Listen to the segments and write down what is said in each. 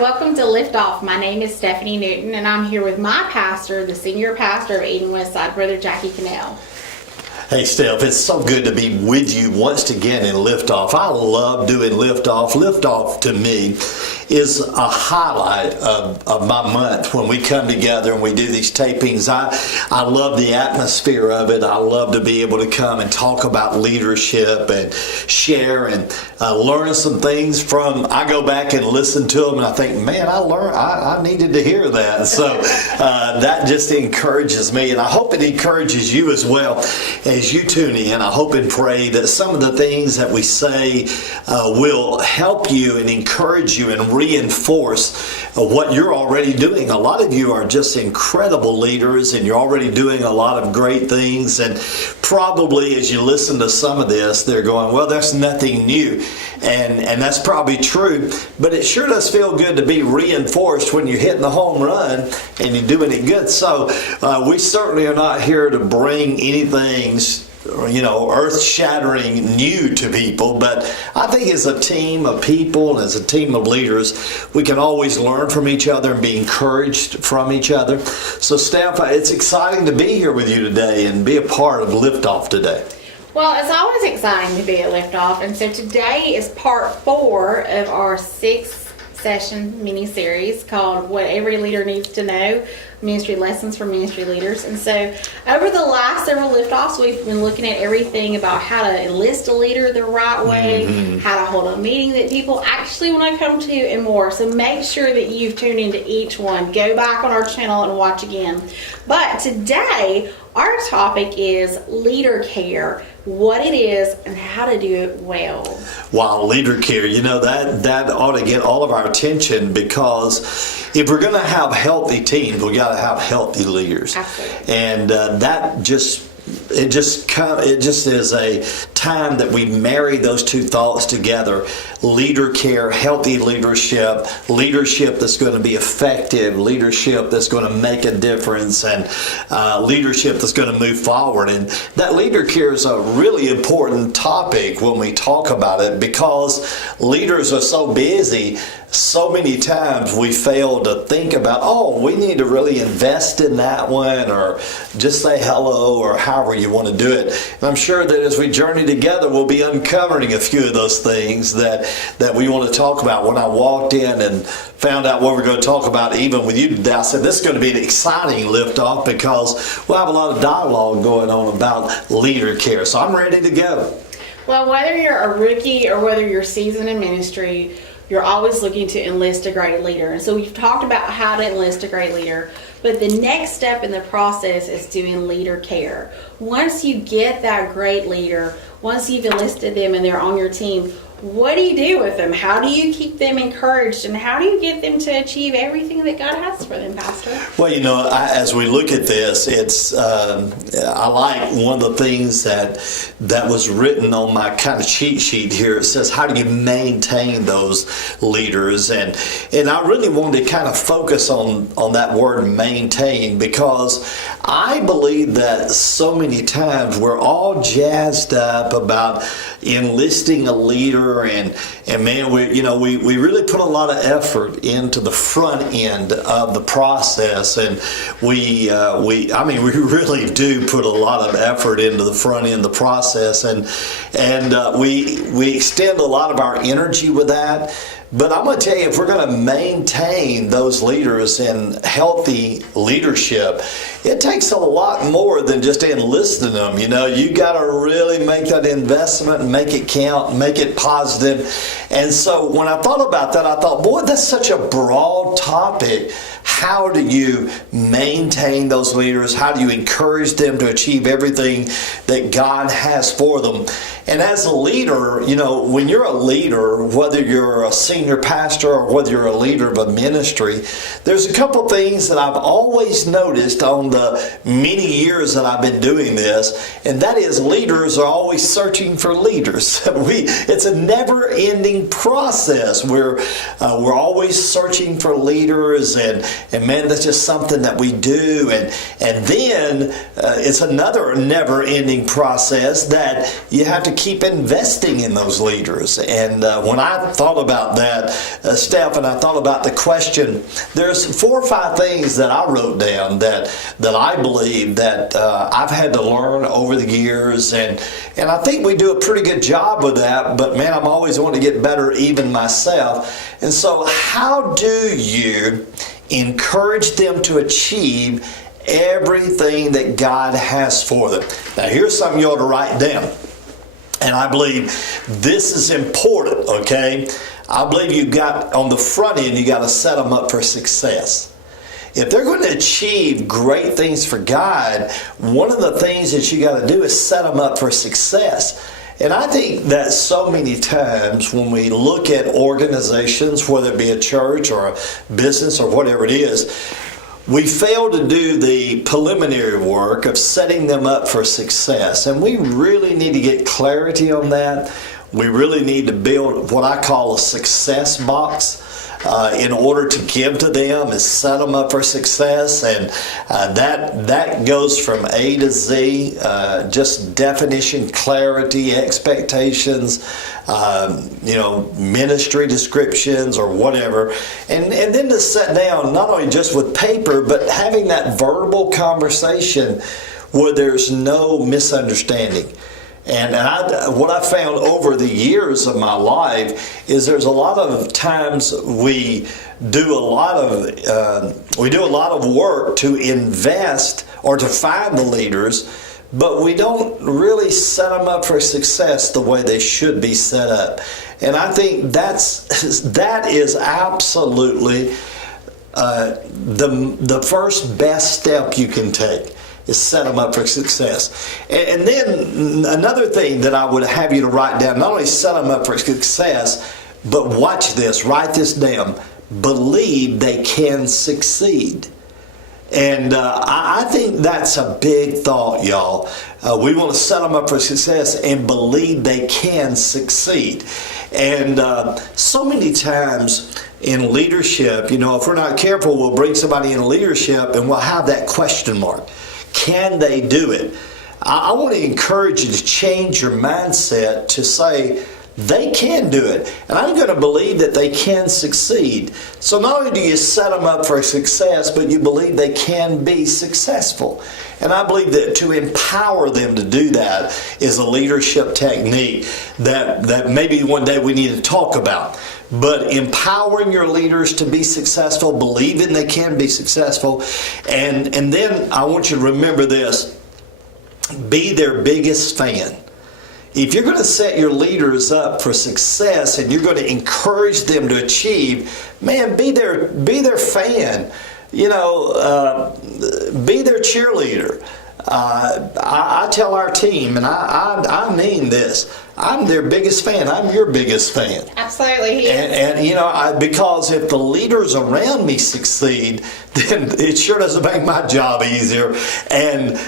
welcome to Lift Off. My name is Stephanie Newton, and I'm here with my pastor, the senior pastor of Eden Westside, Brother Jacky Connell. Hey, Steph, it's so good to be with you once again in Lift Off. I love doing Lift Off. Lift Off, to me, is a highlight of my month when we come together and we do these tapings. I love the atmosphere of it. I love to be able to come and talk about leadership and share and learn some things from. I go back and listen to them and I think, man, I needed to hear that. So that just encourages me, and I hope it encourages you as well as you tune in. I hope and pray that some of the things that we say will help you and encourage you and reinforce what you're already doing. A lot of you are just incredible leaders, and you're already doing a lot of great things, and probably as you listen to some of this, they're going, well, that's nothing new, and that's probably true, but it sure does feel good to be reinforced when you're hitting the home run and you're doing it good. So we certainly are not here to bring anything earth-shattering new to people, but I think as a team of people, as a team of leaders, we can always learn from each other and be encouraged from each other. So Steph, it's exciting to be here with you today and be a part of Lift Off today. Well, it's always exciting to be at Lift Off, and so today is part 4 of our 6-session mini-series called What Every Leader Needs to Know, Ministry Lessons for Ministry Leaders. And so over the last several lift-offs, we've been looking at everything about how to enlist a leader the right way, how to hold a meeting that people actually want to come to, and more. So make sure that you've tuned into each one. Go back on our channel and watch again. But today, our topic is leader care, what it is and how to do it well. Wow, leader care, that ought to get all of our attention, because if we're going to have healthy teams, we got to have healthy leaders. Absolutely. And that just is a time that we marry those two thoughts together. Leader care, healthy leadership that's going to be effective, leadership that's going to make a difference, and leadership that's going to move forward. And that leader care is a really important topic when we talk about it, because leaders are so busy. So many times we fail to think about, we need to really invest in that one, or just say hello, or however you want to do it. And I'm sure that as we journey together, we'll be uncovering a few of those things that we want to talk about. When I walked in and found out what we're going to talk about even with you today, I said this is going to be an exciting lift-off, because we'll have a lot of dialogue going on about leader care. So I'm ready to go. Well, whether you're a rookie or whether you're seasoned in ministry, you're always looking to enlist a great leader. And so we've talked about how to enlist a great leader, but the next step in the process is doing leader care. Once you get that great leader, once you've enlisted them and they're on your team, what do you do with them? How do you keep them encouraged, and how do you get them to achieve everything that God has for them, Pastor? Well, as we look at this, it's I like one of the things that was written on my kind of cheat sheet here. It says, how do you maintain those leaders? And I really wanted to kind of focus on that word maintain, because I believe that so many times we're all jazzed up about enlisting a leader, and man, we really put a lot of effort into the front end of the process, and we really do put a lot of effort into the front end of the process, and we extend a lot of our energy with that. But I'm going to tell you, if we're going to maintain those leaders in healthy leadership, it takes a lot more than just enlisting them. You got to really make that investment and make it count, make it positive. And so when I thought about that, I thought, boy, that's such a broad topic. How do you maintain those leaders? How do you encourage them to achieve everything that God has for them? And as a leader, when you're a leader, whether you're a senior pastor or whether you're a leader of a ministry, there's a couple things that I've always noticed on the many years that I've been doing this, and that is leaders are always searching for leaders. It's a never-ending process. We're always searching for leaders, and and man, that's just something that we do. And then it's another never-ending process that you have to keep investing in those leaders. And when I thought about that, Steph, and I thought about the question, there's 4 or 5 things that I wrote down that I believe that I've had to learn over the years, and I think we do a pretty good job with that, but man, I'm always wanting to get better even myself. And so how do you encourage them to achieve everything that God has for them? Now here's something you ought to write down, and I believe this is important, okay? I believe you got, on the front end, you got to set them up for success. If they're going to achieve great things for God, one of the things that you got to do is set them up for success. And I think that so many times when we look at organizations, whether it be a church or a business or whatever it is, we fail to do the preliminary work of setting them up for success. And we really need to get clarity on that. We really need to build what I call a success box in order to give to them and set them up for success. And that goes from A to Z, just definition, clarity, expectations, ministry descriptions or whatever. And then to sit down, not only just with paper, but having that verbal conversation where there's no misunderstanding. And what I found over the years of my life is there's a lot of times we do a lot of work to invest or to find the leaders, but we don't really set them up for success the way they should be set up. And I think that is absolutely the first best step you can take. Is set them up for success. And then another thing that I would have you to write down, not only set them up for success, but watch this, write this down, believe they can succeed. And I think that's a big thought, y'all. We want to set them up for success and believe they can succeed. And so many times in leadership, if we're not careful, we'll bring somebody in leadership and we'll have that question mark. Can they do it? I want to encourage you to change your mindset to say they can do it. And I'm going to believe that they can succeed. So not only do you set them up for success, but you believe they can be successful. And I believe that to empower them to do that is a leadership technique that maybe one day we need to talk about. But empowering your leaders to be successful, believing they can be successful, and then I want you to remember this, be their biggest fan. If you're going to set your leaders up for success and you're going to encourage them to achieve, man, be their fan. Be their cheerleader. I tell our team, and I mean this, I'm their biggest fan. I'm your biggest fan. Absolutely. And because if the leaders around me succeed, then it sure doesn't make my job easier. And,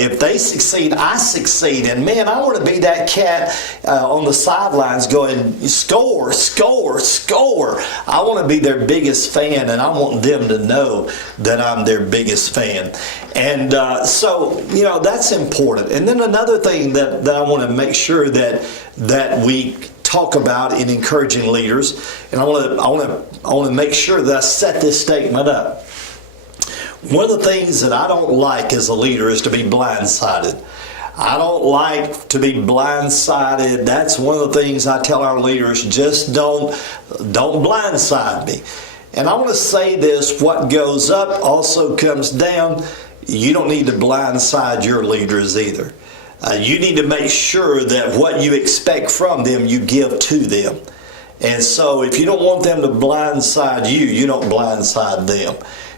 if they succeed, I succeed. And man, I want to be that cat on the sidelines going, score, score, score. I want to be their biggest fan, and I want them to know that I'm their biggest fan. And so that's important. And then another thing that I want to make sure that we talk about in encouraging leaders, and I want to make sure that I set this statement up. One of the things that I don't like as a leader is to be blindsided. I don't like to be blindsided. That's one of the things I tell our leaders, just don't blindside me. And I want to say this, what goes up also comes down. You don't need to blindside your leaders either. You need to make sure that what you expect from them, you give to them. And so if you don't want them to blindside you, you don't blindside them.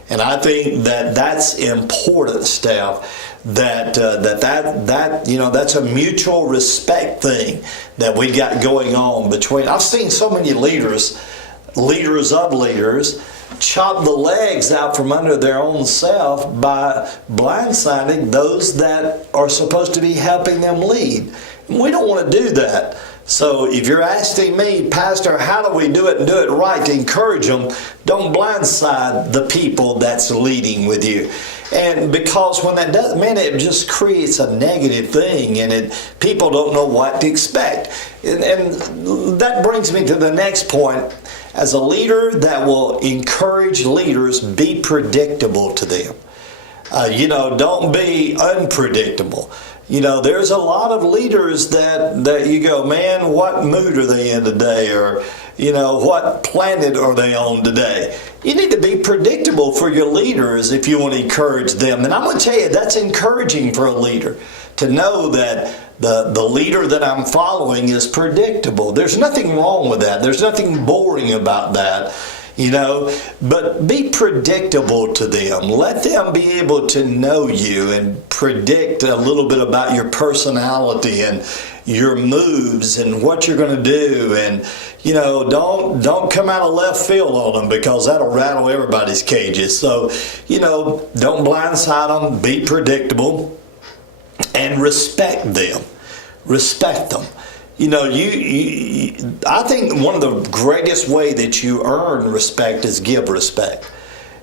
And I think that that's important, Steph, that's a mutual respect thing that we got going on between. I've seen so many leaders chop the legs out from under their own self by blindsiding those that are supposed to be helping them lead. And we don't want to do that. So if you're asking me, Pastor, how do we do it and do it right to encourage them, don't blindside the people that's leading with you. And because when that does, man, it just creates a negative thing, and people don't know what to expect. And that brings me to the next point. As a leader that will encourage leaders, be predictable to them. Don't be unpredictable. There's a lot of leaders that you go, man, what mood are they in today? Or, what planet are they on today? You need to be predictable for your leaders if you want to encourage them. And I'm going to tell you, that's encouraging for a leader to know that the leader that I'm following is predictable. There's nothing wrong with that. There's nothing boring about that. But be predictable to them. Let them be able to know you and predict a little bit about your personality and your moves and what you're going to do. And, don't come out of left field on them, because that'll rattle everybody's cages. So, don't blindside them. Be predictable and respect them. Respect them. I think one of the greatest way that you earn respect is give respect.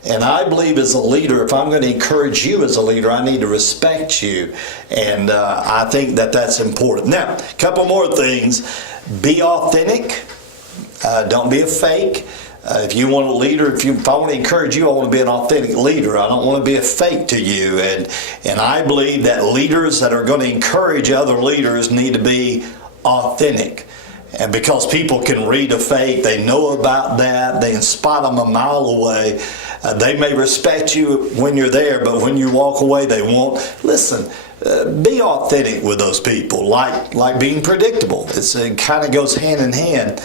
And I believe as a leader, if I'm going to encourage you as a leader, I need to respect you. And I think that that's important. Now, a couple more things. Be authentic. Don't be a fake. If you want a leader, if I want to encourage you, I want to be an authentic leader. I don't want to be a fake to you. And I believe that leaders that are going to encourage other leaders need to be authentic. And because people can read a fake, they know about that, they can spot them a mile away. They may respect you when you're there, but when you walk away, they won't. Listen, be authentic with those people, like being predictable. It kind of goes hand in hand.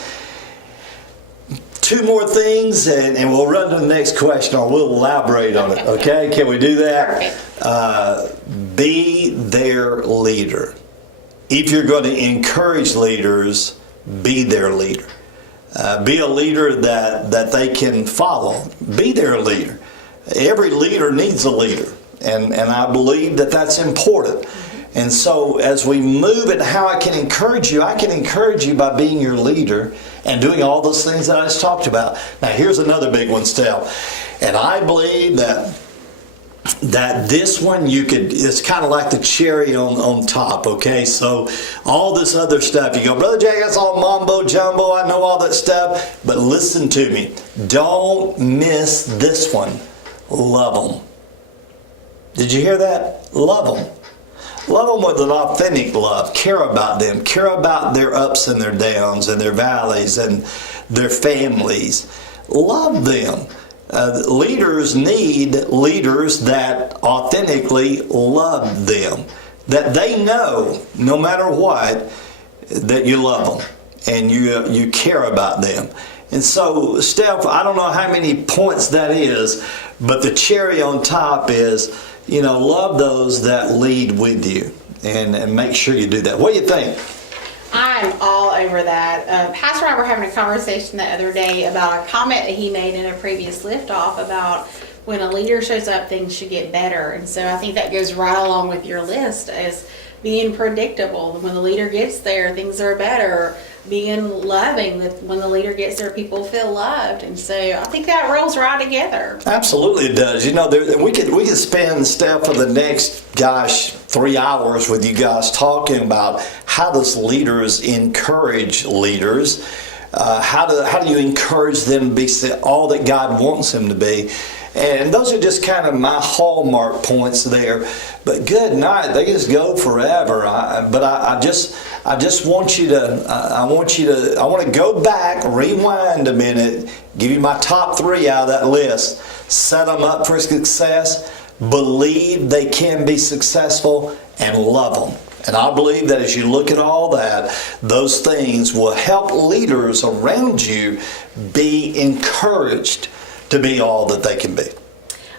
Two more things, and we'll run to the next question, or we'll elaborate on it. Okay? Can we do that? Be their leader. If you're going to encourage leaders, be their leader. Be a leader that they can follow. Be their leader. Every leader needs a leader, and I believe that that's important. And so as we move at how I can encourage you by being your leader and doing all those things that I just talked about. Now here's another big one, Steph. And I believe that this one it's kind of like the cherry on top, okay? So all this other stuff, you go, Brother Jack, that's all mumbo jumbo, I know all that stuff, but listen to me. Don't miss this one. Love them. Did you hear that? Love them. Love them with an authentic love. Care about them. Care about their ups and their downs and their valleys and their families. Love them. Leaders need leaders that authentically love them. That they know, no matter what, that you love them and you care about them. And so, Steph, I don't know how many points that is, but the cherry on top is, love those that lead with you and make sure you do that. What do you think? I'm all over that. Pastor and I were having a conversation the other day about a comment that he made in a previous liftoff about when a leader shows up, things should get better. And so I think that goes right along with your list as being predictable. When the leader gets there, things are better. Being loving, that when the leader gets there, people feel loved. And so I think that rolls right together. Absolutely it does. We could spend, Steph, for the next 3 hours with you guys talking about how does leaders encourage leaders. How do you encourage them to be all that God wants them to be? And those are just kind of my hallmark points there. But good night, they just go forever. I want to go back, rewind a minute, give you my top 3 out of that list, set them up for success, believe they can be successful, and love them. And I believe that as you look at all that, those things will help leaders around you be encouraged to be all that they can be.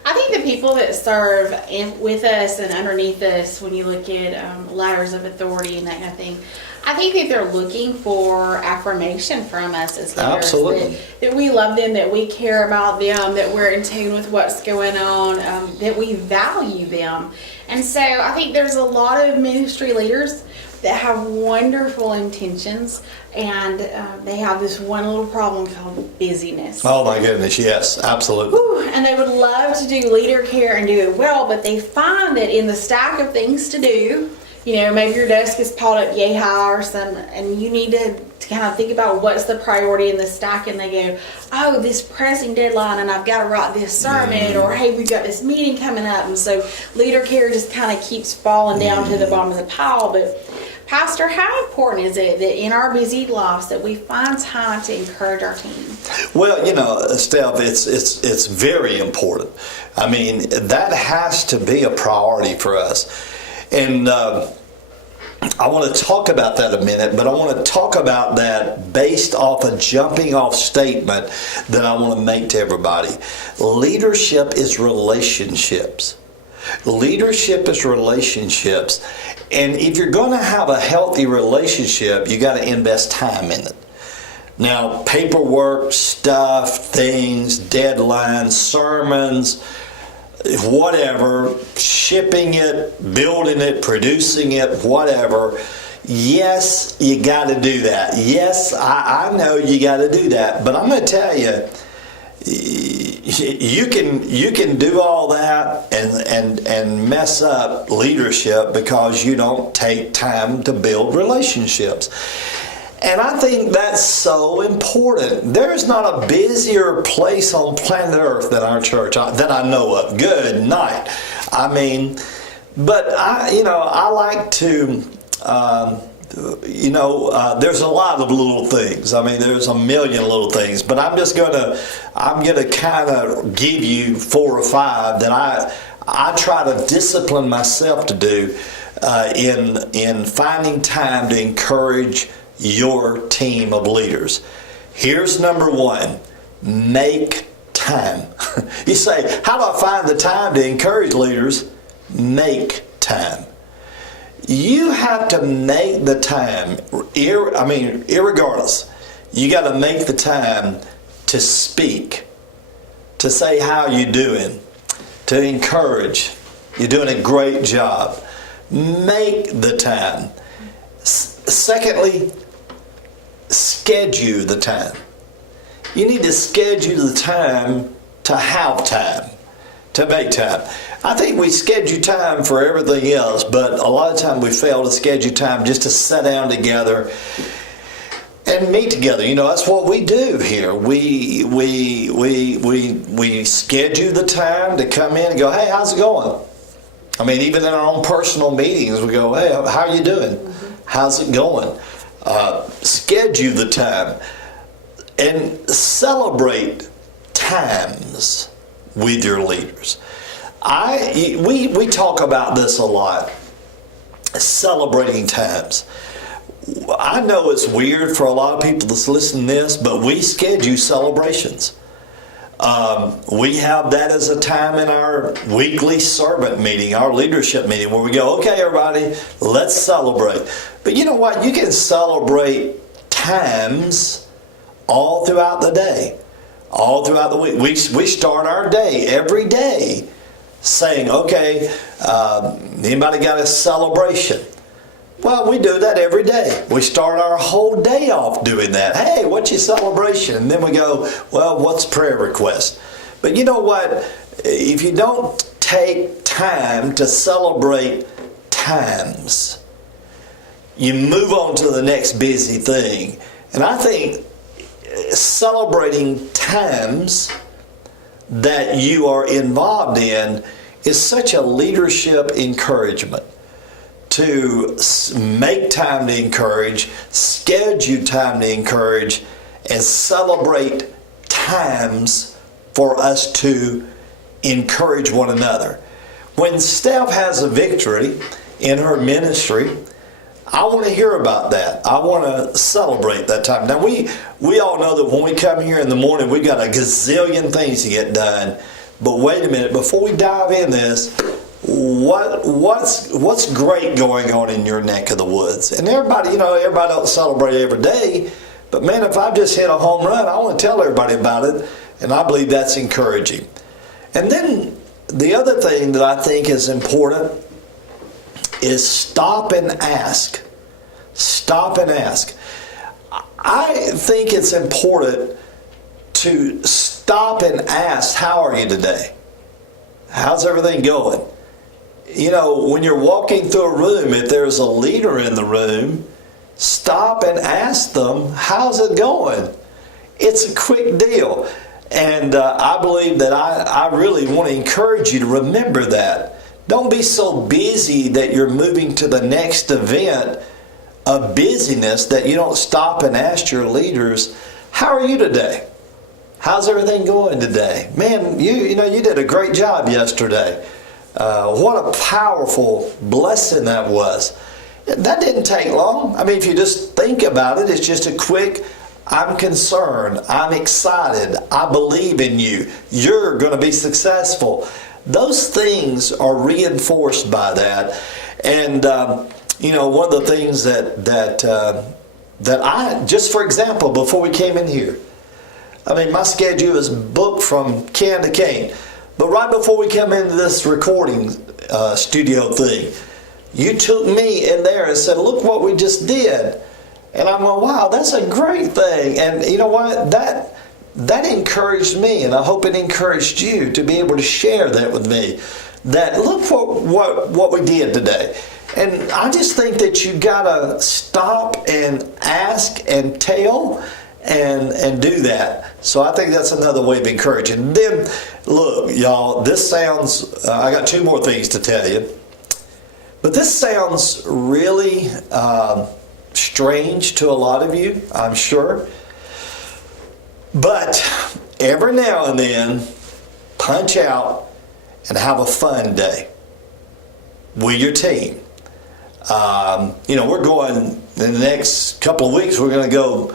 I think the people that serve with us and underneath us, when you look at ladders of authority and that kind of thing, I think that they're looking for affirmation from us as leaders. Absolutely. That we love them, that we care about them, that we're in tune with what's going on, that we value them. And so I think there's a lot of ministry leaders that have wonderful intentions, and they have this one little problem called busyness. Oh my goodness, yes, absolutely. Whew, and they would love to do leader care and do it well, but they find that in the stack of things to do, maybe your desk is piled up yay high or some, and you need to kind of think about what's the priority in the stack, and they go, oh, this pressing deadline, and I've got to write this sermon, or hey, we've got this meeting coming up, and so leader care just kind of keeps falling down to the bottom of the pile. But Pastor, how important is it that in our busy lives that we find time to encourage our team? Well, Steph, it's very important. I mean, that has to be a priority for us. And I want to talk about that a minute, but I want to talk about that based off a jumping off statement that I want to make to everybody. Leadership is relationships. Leadership is relationships. And if you're going to have a healthy relationship, you got to invest time in it. Now, paperwork, stuff, things, deadlines, sermons, whatever, shipping it, building it, producing it, whatever. Yes, you got to do that. Yes, I know you got to do that. But I'm going to tell you, you can do all that and mess up leadership because you don't take time to build relationships. And I think that's so important. There's not a busier place on planet Earth than our church that I know of. Good night. I mean, but I like to, there's a lot of little things. I mean, there's a million little things, but I'm gonna kind of give you 4 or 5 that I try to discipline myself to do in finding time to encourage your team of leaders. Here's number 1, make time. You say, how do I find the time to encourage leaders? Make time. You have to make the time, irregardless, you got to make the time to speak, to say how you're doing, to encourage. You're doing a great job. Make the time. Secondly, schedule the time. You need to schedule the time to have time, to make time. I think we schedule time for everything else, but a lot of time we fail to schedule time just to sit down together and meet together. That's what we do here. We schedule the time to come in and go, hey, how's it going? I mean, even in our own personal meetings, we go, hey, how are you doing? How's it going? Schedule the time and celebrate times with your leaders. We talk about this a lot, celebrating times. I know it's weird for a lot of people that's listening to this, but we schedule celebrations. We have that as a time in our weekly servant meeting, our leadership meeting, where we go, okay, everybody, let's celebrate. But you know what? You can celebrate times all throughout the day, all throughout the week. We start our day, every day, saying, okay, anybody got a celebration? Well, we do that every day. We start our whole day off doing that. Hey, what's your celebration? And then we go, well, what's prayer request? But you know what? If you don't take time to celebrate times, you move on to the next busy thing. And I think celebrating times that you are involved in is such a leadership encouragement. To make time to encourage, schedule time to encourage, and celebrate times for us to encourage one another. When Steph has a victory in her ministry, I want to hear about that. I want to celebrate that time. Now, we all know that when we come here in the morning, we've got a gazillion things to get done. But wait a minute, before we dive in this, what's great going on in your neck of the woods? And everybody don't celebrate every day, but man, if I've just hit a home run, I want to tell everybody about it, and I believe that's encouraging. And then the other thing that I think is important is stop and ask. Stop and ask. I think it's important to stop and ask, how are you today? How's everything going? You know, when you're walking through a room, if there's a leader in the room, stop and ask them, how's it going? It's a quick deal. And I believe that I really want to encourage you to remember that. Don't be so busy that you're moving to the next event of busyness that you don't stop and ask your leaders, how are you today? How's everything going today? Man, you did a great job yesterday. What a powerful blessing that was. That didn't take long. I mean, if you just think about it, it's just a quick, I'm concerned, I'm excited, I believe in you, you're going to be successful. Those things are reinforced by that. And, one of the things that I, just for example, before we came in here, I mean, my schedule is booked from can to cane. But right before we come into this recording studio thing, you took me in there and said, look what we just did. And I'm going, wow, that's a great thing. And you know what? That encouraged me, and I hope it encouraged you to be able to share that with me. That look what we did today. And I just think that you gotta stop and ask and tell and do that. So I think that's another way of encouraging. Then, look, y'all, this sounds, I got two more things to tell you. But this sounds really strange to a lot of you, I'm sure. But every now and then, punch out and have a fun day with your team. We're going, in the next couple of weeks, we're going to go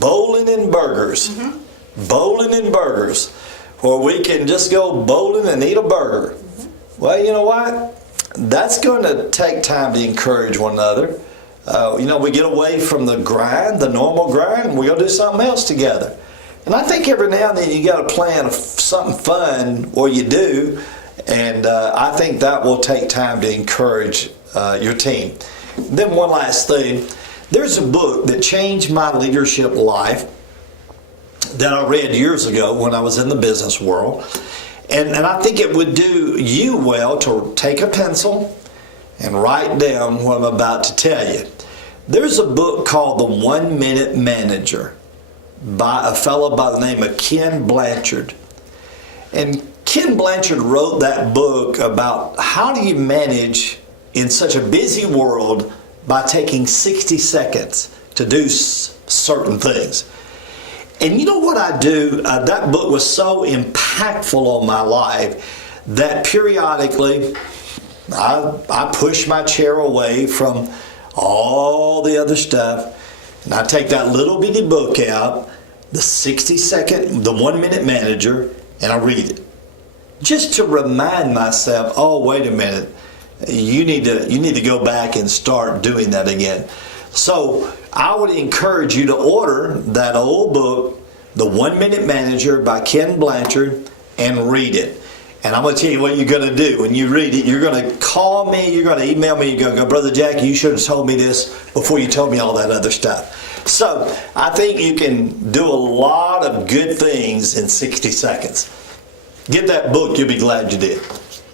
bowling and burgers. Mm-hmm. Bowling and burgers. Where we can just go bowling and eat a burger. Mm-hmm. Well, you know what? That's going to take time to encourage one another. We get away from the grind, the normal grind, and we go do something else together. And I think every now and then you got to plan something fun, or you do, and I think that will take time to encourage your team. Then one last thing, there's a book that changed my leadership life that I read years ago when I was in the business world. And I think it would do you well to take a pencil and write down what I'm about to tell you. There's a book called The 1 Minute Manager by a fellow by the name of Ken Blanchard. And Ken Blanchard wrote that book about how do you manage in such a busy world by taking 60 seconds to do certain things. And you know what I do? That book was so impactful on my life that periodically I push my chair away from all the other stuff, and I take that little bitty book out, the 1 Minute Manager, and I read it. Just to remind myself, oh, wait a minute, you need to go back and start doing that again. So I would encourage you to order that old book, The 1 Minute Manager by Ken Blanchard, and read it. And I'm going to tell you what you're going to do. When you read it, you're going to call me, you're going to email me, you're going to go, Brother Jacky, you should have told me this before you told me all that other stuff. So I think you can do a lot of good things in 60 seconds. Get that book, you'll be glad you did.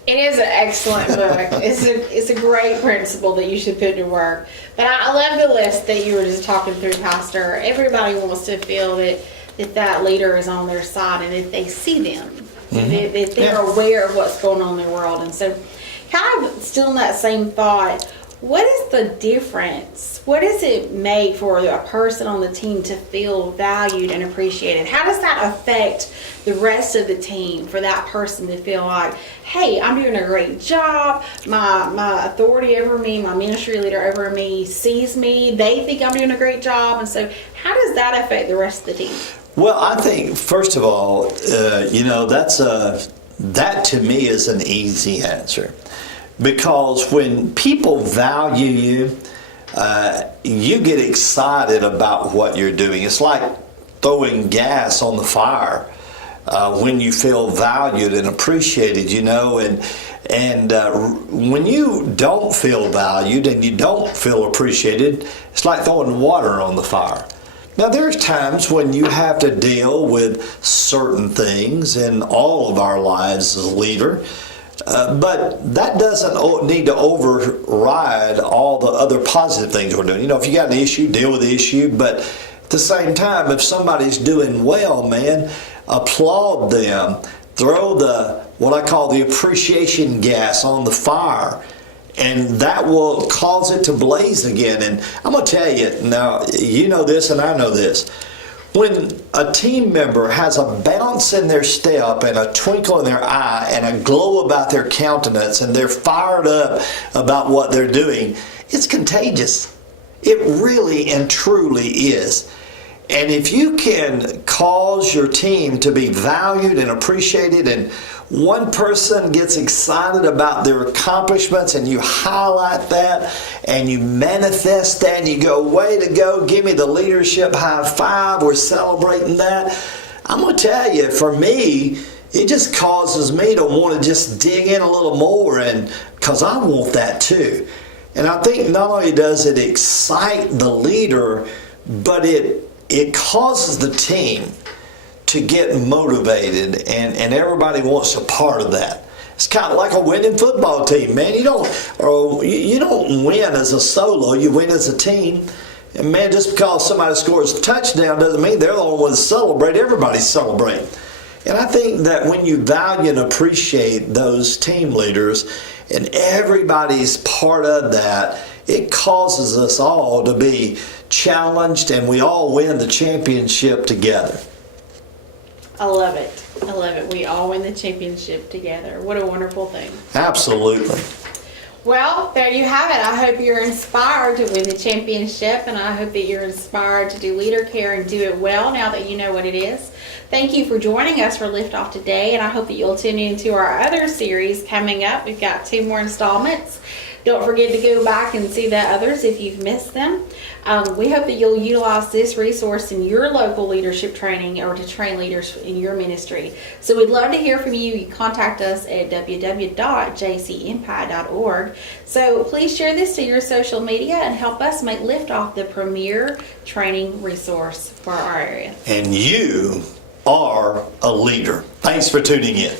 It is an excellent book. It's a great principle that you should put to work. But I love the list that you were just talking through, Pastor. Everybody wants to feel that leader is on their side and that they see them. Mm-hmm. That they're aware of what's going on in their world. And so kind of still in that same thought, what is the difference? What does it make for a person on the team to feel valued and appreciated? How does that affect the rest of the team for that person to feel like, hey, I'm doing a great job, my authority over me, my ministry leader over me sees me, they think I'm doing a great job, and so how does that affect the rest of the team? Well, I think, first of all, that to me is an easy answer. Because when people value you, you get excited about what you're doing. It's like throwing gas on the fire when you feel valued and appreciated, and And when you don't feel valued and you don't feel appreciated, it's like throwing water on the fire. Now, there's times when you have to deal with certain things in all of our lives as a leader, but that doesn't need to override all the other positive things we're doing. You know, if you got an issue, deal with the issue, but at the same time, if somebody's doing well, man, applaud them. Throw what I call the appreciation gas on the fire, and that will cause it to blaze again. And I'm going to tell you, now, you know this and I know this. When a team member has a bounce in their step and a twinkle in their eye and a glow about their countenance and they're fired up about what they're doing, it's contagious. It really and truly is. And if you can cause your team to be valued and appreciated, and one person gets excited about their accomplishments and you highlight that and you manifest that and you go, way to go, give me the leadership high five, we're celebrating that. I'm going to tell you, for me, it just causes me to want to just dig in a little more, and because I want that too. And I think not only does it excite the leader, but it causes the team to get motivated, and everybody wants a part of that. It's kind of like a winning football team, man. You don't win as a solo, you win as a team. And man, just because somebody scores a touchdown doesn't mean they're the only ones to celebrate. Everybody's celebrating. And I think that when you value and appreciate those team leaders and everybody's part of that, it causes us all to be challenged, and we all win the championship together. I love it. I love it. We all win the championship together. What a wonderful thing. Absolutely. Well, there you have it. I hope you're inspired to win the championship, and I hope that you're inspired to do leader care and do it well now that you know what it is. Thank you for joining us for Lift Off today, and I hope that you'll tune into our other series coming up. We've got 2 more installments. Don't forget to go back and see the others if you've missed them. We hope that you'll utilize this resource in your local leadership training or to train leaders in your ministry. So we'd love to hear from you. You contact us at www.jcempire.org. So please share this to your social media and help us make Lift Off the premier training resource for our area. And you are a leader. Thanks for tuning in.